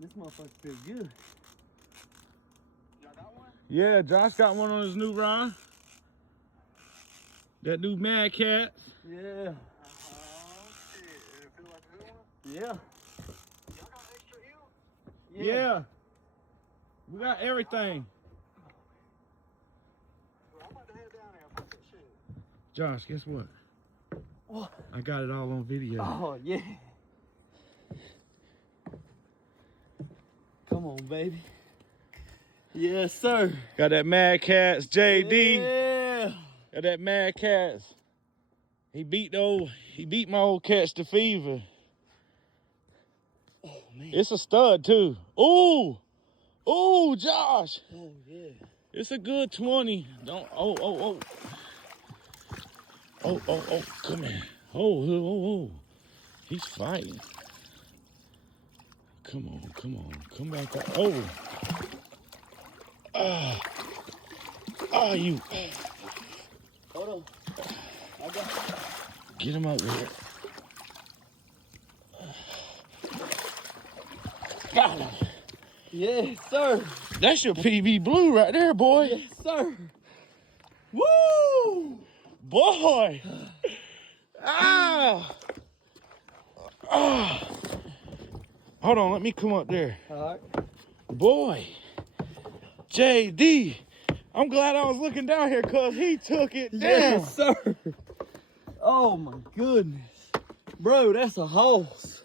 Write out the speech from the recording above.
This motherfucker feels good. Y'all got one? Yeah, Josh got one on his new ride. That new MADKATZ. Yeah. Shit. It feel like a good one? Yeah. Y'all got extra heel? Yeah. We got everything. Well, I'm about to head down there and put that shit. Josh, guess what? What? I got it all on video. Oh, yeah. Come on, baby. Yes, sir. Got that MADKATZ JD. Yeah. Got that MADKATZ. He beat my old Catch the Fever. Oh, man. It's a stud too. Ooh. Ooh, Josh. Oh, yeah. It's a good 20. Don't oh. Oh, come here. Oh. He's fighting. Come on. Come back up. Oh. You. Hold on. I got it. Get him out here. Got him. Yes, sir. That's your PB Blue right there, boy. Yes, sir. Woo! Boy. Ah. Hold on, let me come up there. All right. Boy. JD. I'm glad I was looking down here because he took it down. Yes, sir. Oh, my goodness. Bro, that's a horse.